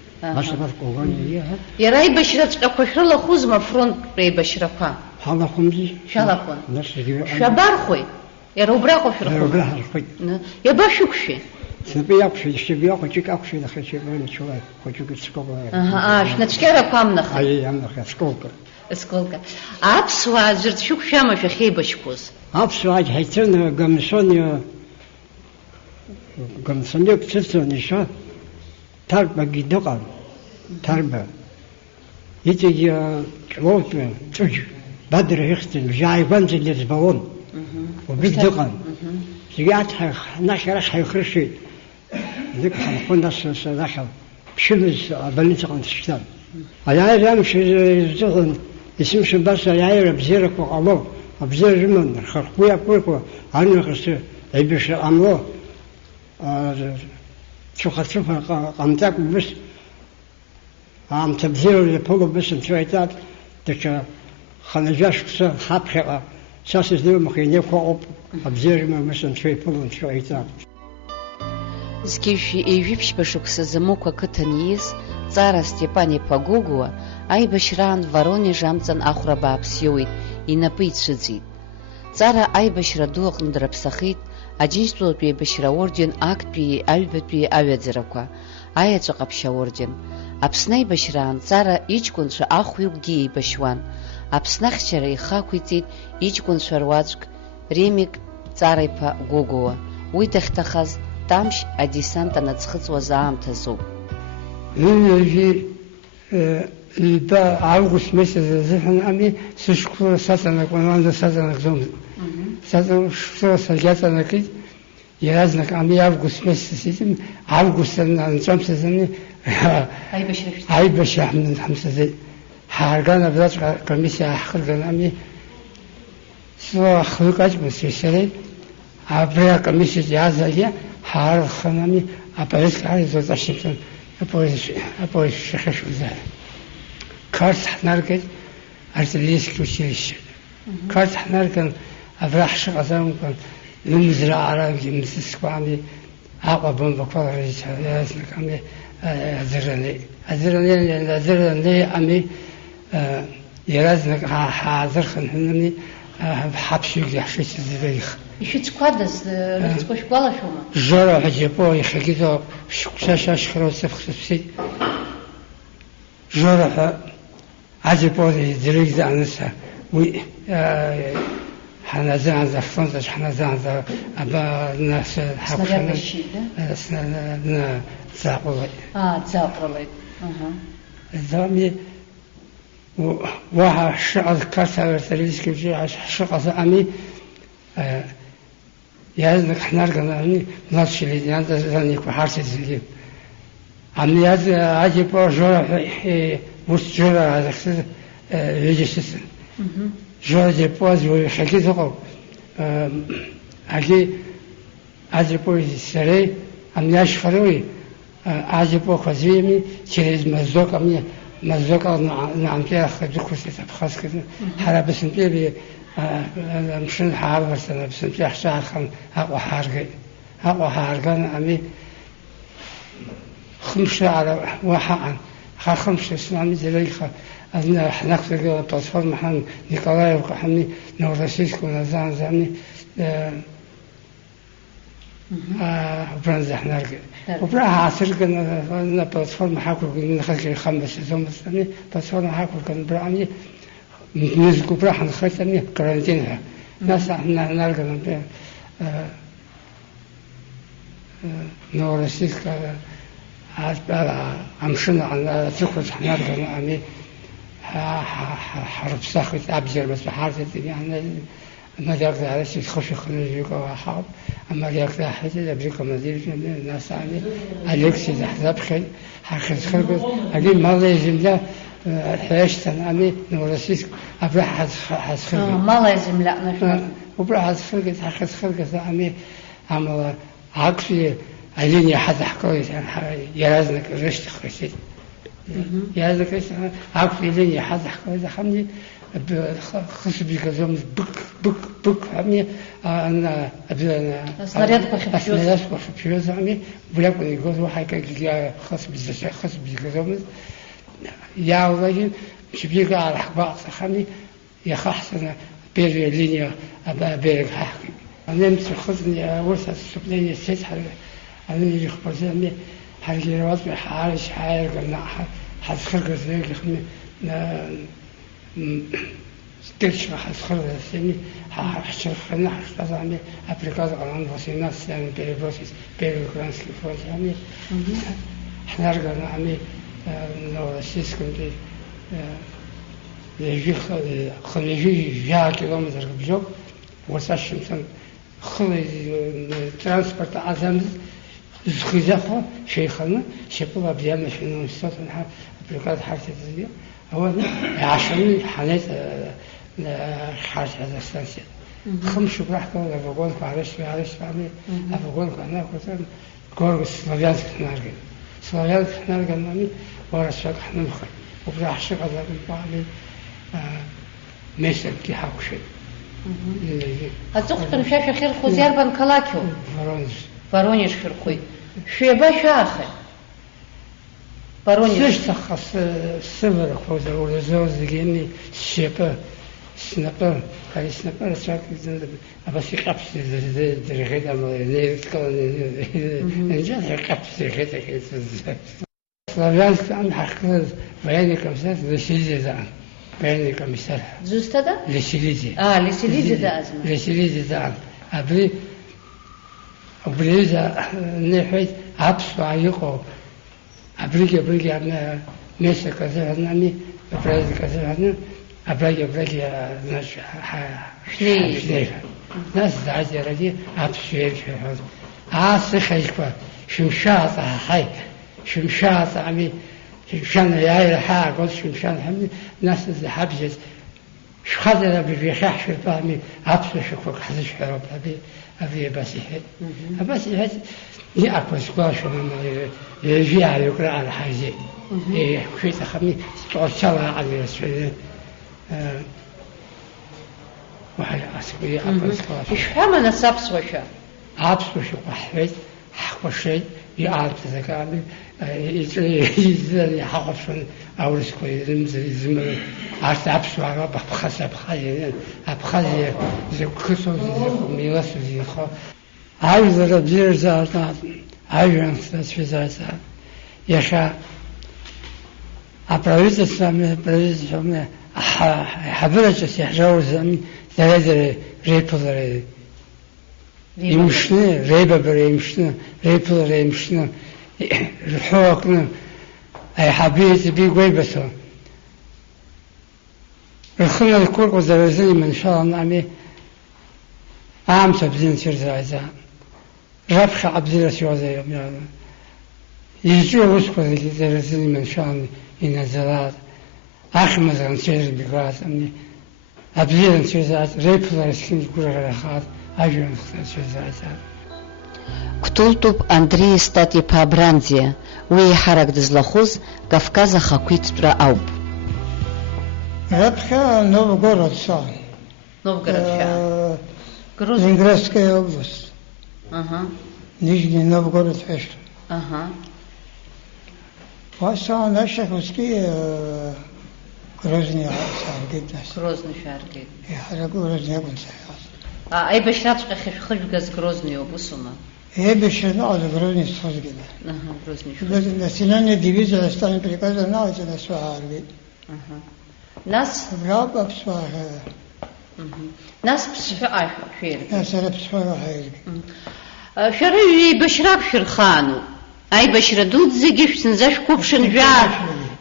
иара аибашьраҵәҟьақәа шәрылахәызма фронттә еибашьрақәа ҳалахәымзи шәалахәын шәабархәеи иара убраҟа шәырхәын иабашәықәшәи снапы иақәшәеит шьапы хәыҷык ақәшәеит аха шьапы ничуааит хәыҷык скоба шәнацәкьарақәа амнахит амнахит сколка аԥсуаа аӡәырҭ шәықәшәама шәахьеибашьқәоз аԥсуаа ҳаицын гамсониок цыцын иша тарбагьы дыҟан тарба иҵегьы ҷлоутәы ҵәыџь бадра ихьӡын бжьааигәанӡа дырӡбалон убри дыҟан зегьы нахь арахь ҳаихыршеит нык ҳанхәы нас арахь بشمس بلنت عن الشتام أنا رامش زغن اسم شباس يعير بزيرك وقالو بزير من خرقويا كويكو أنا خس عبش أملو شو خسفها قمتك بس عم تبزير لبولو بس مشويتات تك خنجاش خابخة ساس ديو مخيني كوب بزير من بس مشوي بولو مشويتات Згьежьи еиҩыԥшьба шықәса замоуқәа ақыҭан ииз ҵара Степан-иԥа Гогуа аибашьраан Воронеж амҵан ахәра бааԥс иоуит, инапы ицәыӡит. Ҵара аибашьра ду аҟны драԥсахит Аџьынџьтәылатәи аибашьра аорден актәии аҩбатәии аҩаӡарақәа, аеҵәа ҟаԥшь аорден. Аԥсны аибашьраан ҵара иҷкәынцәа ахәҩыкгьы еибашьуан. Аԥсны ахьчара ихы ақәиҵеит иҷкәынцәа руаӡәк Ремик Ҵара-иԥа Гогуа. Уи дахьҭахаз Тамшь адесант анаӡхыҵуаз аамҭазоуп. Август месяц зыхнами сышкула сатанаконанда сатанакзом. Сатанакшула сагятанакит. Яразнак ами август месяц сидим. Августан анцамсазани айбашахман хамсази. Харгана бзач комиссия ахырганами сва хлыкач мусишери. Абра комиссия язая حار خنامي أبارس كاري زوج أشيمتن أبوي شخص وزار كارت حناركت أرتليس كوشيش كارت حناركن أبراح شغزام كن نمزرع عربي مسكوامي أقبل بقول رجال ياسن كامي أزرني أمي يرازنك حاضر خنهني بحبشي يحشي زريخ ишәыцқәадаз рыцқәа шәгәалашәома? Жора ҳаџьапо иахьагьы шәҟәшәа ашьхара сыԥхьыԥсит. Жора ҳәа аџьапо дырыгӡа аныса уи ҳаназаанӡа фронтаҿ ҳаназаанӡа нас ҳақәшәаны днаҵаҟәылеит. Дҵаҟәрылеит. Зами уаҳа ҳшыҟаз карта вертолетки ҳшыҟаз ами язнак хнарганами младший лейтенант Заннику Харсидзинги. Ами яз аџьапо Жора ус Жора азахсыз вежесисин. Жора џьапоаз иахьагьы дыҟоуп. Аги аџьапои сареи ами ашьхаруи аџьапоқәа звими через мазок ами мазок наамтиаха дықәсит Абхазската ҳара бысынтәи مشن حار سنة بس نجي أحسن أقوى حارقان أمي خمسة على واحد خمسة سنة زليخة أنا حنقص الجو تصفر محن نيكولاي وكحني نورسيس كنا زان زاني برانز إحنا رجع وبرا عصر كنا تصفر محاكل كنا خلك خمسة زوم سنة تصفر محاكل كنا براني نزكو براح نخلصني كارانتينها ناس احنا نلقى نورسيس امشنا على تخرج نلقى امي حرب ساخت ابزر بس حارت يعني ما يقدر على شيء تخش خليج حرب اما يقدر حاجه ابريكا مدير الناس يعني اليكسي حساب خير حركه خلق اجي ما لازم لا حيشتن أمي نورسيس أبرح حسخرج ما لازم لا نشوف وبرح حسخرج حسخرج أمي عمل عكسي عايزين حد حكاية يرازنك رشت خسيت يرازنك رشت عكسي عايزين حد حكاية خمني خش بيكزوم بك أمي أنا снаряд بخبيوز أمي بلاك يقول واحد كي خص بيكزوم يا ولدي مش بيجي على حباط خمني يا خحسنا بيري لينيا أبا بيري حكي أنا متخذني ورثة السبلية السيد أنا اللي يخبر زمي حركي روات بحارش حاير قلنا حسخرق زيك خمني ستيرش حسخرق زمي حشر خلنا حشر زمي أبريكاز على وسيناس يعني بيري بروسيس بيري كرانسكي فوز يعني إحنا رجعنا عمي نورسيس كنت خليجي جاء كيلومتر بجوب وساشمتن خلي ترانسبورت عزمز زخيزخو شيخنا شباب أبيان في المستوى نحن بركات حركة الزيادة أولا عشان حنيت خارج هذا السنة خمس شبراح كانوا أفقون فعرش بعمل أفقون كنا كتير كور سلافيانسك نارجل سلافيانسك نارجل نامي ورشاق إحنا مخي وبراح شغل هذا بعمل مثل كي حاكشي أتوقع مشاف خير خوزيار بنكلاكيو Воронеж خير شو باش آخر Воронеж تخص سبر خوزر ولا زوز دقيني شيبة سنابر كاري سنابر شاك أبغى يقابس درجات أمالي نيت كون نجاح يقابس درجات كذا سلافيانسك عن حقيقة بياني كمسات لسيليزي زعم بياني كمسات زوستا ده؟ لسيليزي لسيليزي ده أزمة لسيليزي زعم أبري وبريزة نحيت عبس وعيقو أبريكي عنا ميسا كذا هناني أبريكي كذا هنا أبريكي ناس شنيفة ناس دعجة ردي عبس شوية عاصي خيكوا شمشاط حي شمشاط عمي شمشان يعير حاجة قلت شمشان حمي ناس حبجت شخدنا بفيخاح شربامي عبس شكوك حزش حروب أبي بس هاد يأكل سكواش ومن يجي على يقرأ على حاجة كويس خمي توصل على السعودية وحاجة أسكوي يأكل سكواش إيش فهم نصابس وشا عبس وشو واحد حق وشيء يعرف تذكرني يزيد يحقق أول سكوي زمزم عرفت عبس وعرف بخس بخاز زي كسر زي ميراث زي خا عايز ربزير زارت عايز نستاس في زارت يشا أبراز السامي أبراز السامي حبرت سيحجاو زمي ثلاثة ريبلر يمشنا ريبة بري يمشنا ريبلر يمشنا الحوكنا أي حبيت بيقوي بسوا الخلنا الكل قدرزني من شاء الله نعمي عام تبزين سيرزايزا ربخ عبزيرة شوازي يوم يعني يجوا وسكوا قدرزني من شاء الله ينزلات آخر مثلا سير بقراس أمي عبزيرة سيرزايز ريبلر سكين كل غيرخات أجرن سيرزايزا Ктултуп Андрей Статьепа Брандия, уи харак дызлахуз Кавказа хакуитра ауп. Рабха Новгород сан. Новгород. Ленинградская область. Ага. Нижний Новгород фешт. Ага. Васа наши русские Грозный саргит нас. Грозный саргит. Я харагу Грозный гунсай. أي بشرات خش بجاز غروزني وبصنا. إيه بشرات غروزني صوص كده. غروزني شو. بس نسينا ديفيزا استان بريكازا ناس نسوار بي. ناس. راب بسوار. ناس بسفاء خير. ناس بسوار خير. شري بشراب شرخانو. أي بشردود زجيف سنزاش كوبشن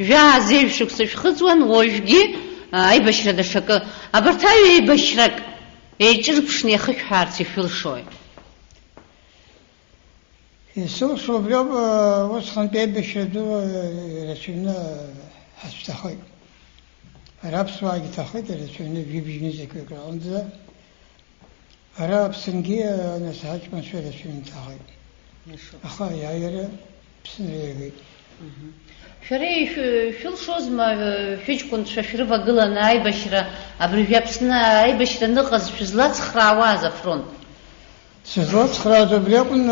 جا زيف شخص خزوان وجدي. أي بشرد الشك. أبرتاي بشرك. يجربشني يخش حارتي في الشوي. يسوع شو بيوم وصخن بيبش دو رسولنا حسب تخي. راب سواق تخي رسولنا بيبجني زي كذا عندنا. راب سنجي أنا ساعات ما شو رسولنا تخي. أخا يايرة بسنجي. شري شو الشوز ما فيش كنت شرفة قلنا أي بشرة أبريجابسنا أي بشرة نقص في زلات خراوازة فرون. زلات خراوازة بليكن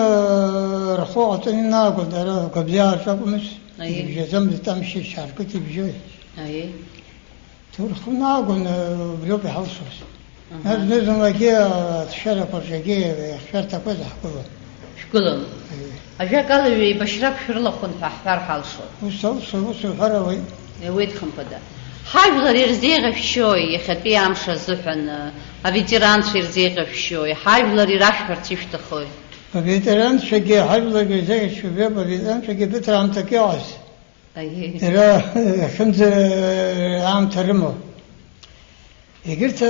رخوة تنينا قلت أنا قبلها شافوا مش. أيه. جزم تمشي شاركتي بجوي. أيه. تورخنا قلنا بلو بحوصوس. نزل كي تشارك ورجعي خشرت كذا حكوا. شكلهم. أجا قالوا بشرب شرلا خن فحفر حالشوا. وصل حروي. ويد خن بدا. حاجة غير زيغة في شوي يخبي عمش الزحن. أبيتيران في زيغة في شوي. حاجة غير راح فرتيش تخوي. أبيتيران شقي حاجة غير زيغة شباب أبيتيران شقي بترام تكياس. أيه. ترى خمس عام ترمو. قلت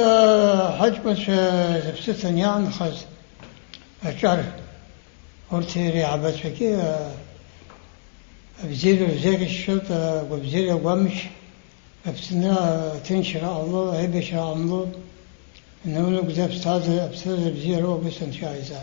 حاج بس بستنيان خز. أشعر. урҭ реиҳабацәагьы абзиара рзеиӷьашьшьоит, агәабзиара агәамшь, Аԥсны аҭынчра ҟало, аибашьра ҟамло, наунагӡа аԥсҭазаара бзиара убас анцәа.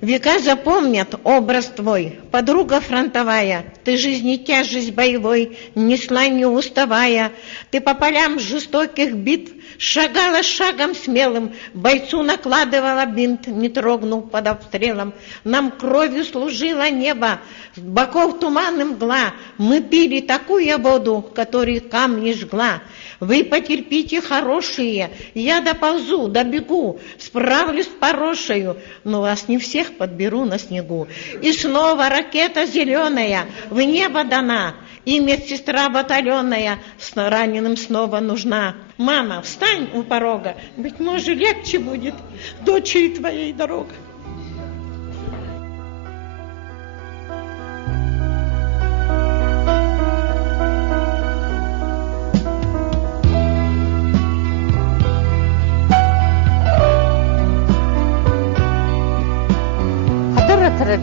Века запомнят образ твой, подруга фронтовая, ты жизни тяжесть боевой, несла не уставая, ты по полям жестоких битв шагала шагом смелым, бойцу накладывала бинт, не трогнув под обстрелом. Нам кровью служило небо, с боков туман и мгла, мы пили такую воду, которой камни жгла. Вы потерпите, хорошие, я доползу, добегу, справлюсь с порошею, но вас не всех подберу на снегу. И снова ракета зеленая в небо дана, и медсестра батальонная с раненым снова нужна. Мама, встань у порога, быть может, легче будет дочери твоей дорога.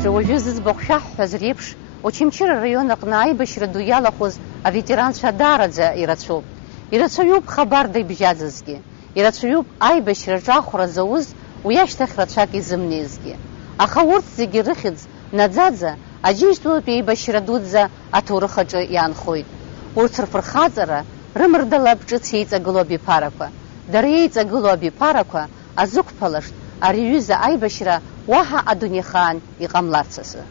Уажәы зыӡбахә шәаҳҳәаз реиԥш, Очамчыра араион аҟны аибашьра ду иалахәыз аветеранцәа даараӡа ирацәоуп. Ирацәаҩуп хабарда ибжьаӡызгьы. Ирацәаҩуп аибашьраҿы ахәра зауз уи ашьҭахь рацәак изымнеизгьы. Аха урҭ зегьы рыхьӡ наӡаӡа Аџьынџьтәылатәи аибашьра дуӡӡа аҭоурых аҿы иаанхоит. Урҭ рфырхаҵара рымардалап ҿыц еиҵагылоу абиԥарақәа. Дара еиҵагылоу абиԥарақәа азықәԥалашт ари аҩыза аибашьра уаҳа адунеихаан иҟамларц азы.